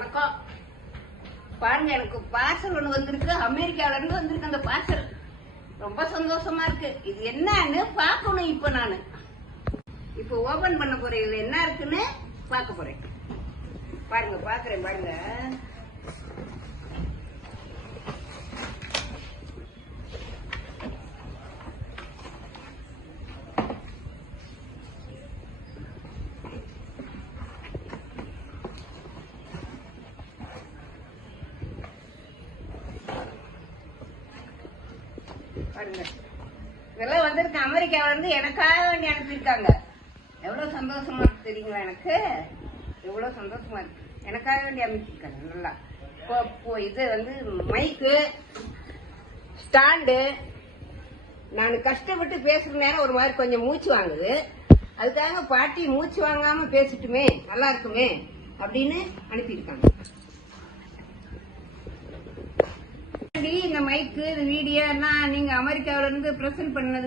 வணக்கம். பாருங்க, எனக்கு பார்சல் ஒண்ணு வந்திருக்கு. அமெரிக்காவில இருந்து வந்திருக்கு அந்த பார்சல். ரொம்ப சந்தோஷமா இருக்கு. இது என்னன்னு பாக்கணும். இப்ப நானு ஓபன் பண்ண போறேன். இதுல என்ன இருக்குன்னு பாக்க போறேன். பாருங்க, பாக்குறேன் பாருங்க. பாருங்க, இதெல்லாம் வந்திருக்கு. அமெரிக்காவில இருந்து எனக்காக வேண்டி அனுப்பியிருக்காங்க. எவ்வளவு சந்தோஷமா இருக்கு தெரியுங்களா? எனக்கு எவ்வளவு சந்தோஷமா இருக்கு. எனக்காக வேண்டி அனுப்பியிருக்காங்க. நல்லா இது வந்து மைக்கு ஸ்டாண்டு. நான் கஷ்டப்பட்டு பேசுற நேரம் ஒரு மாதிரி கொஞ்சம் மூச்சு வாங்குது. அதுக்காக பாட்டி மூச்சு வாங்காம பேசிட்டுமே, நல்லா இருக்குமே அப்படின்னு அனுப்பியிருக்காங்க. இந்த மைக்கு, இந்த வீடியோ எல்லாம் நீங்க அமெரிக்காவில இருந்து பிரசன்ட் பண்ணது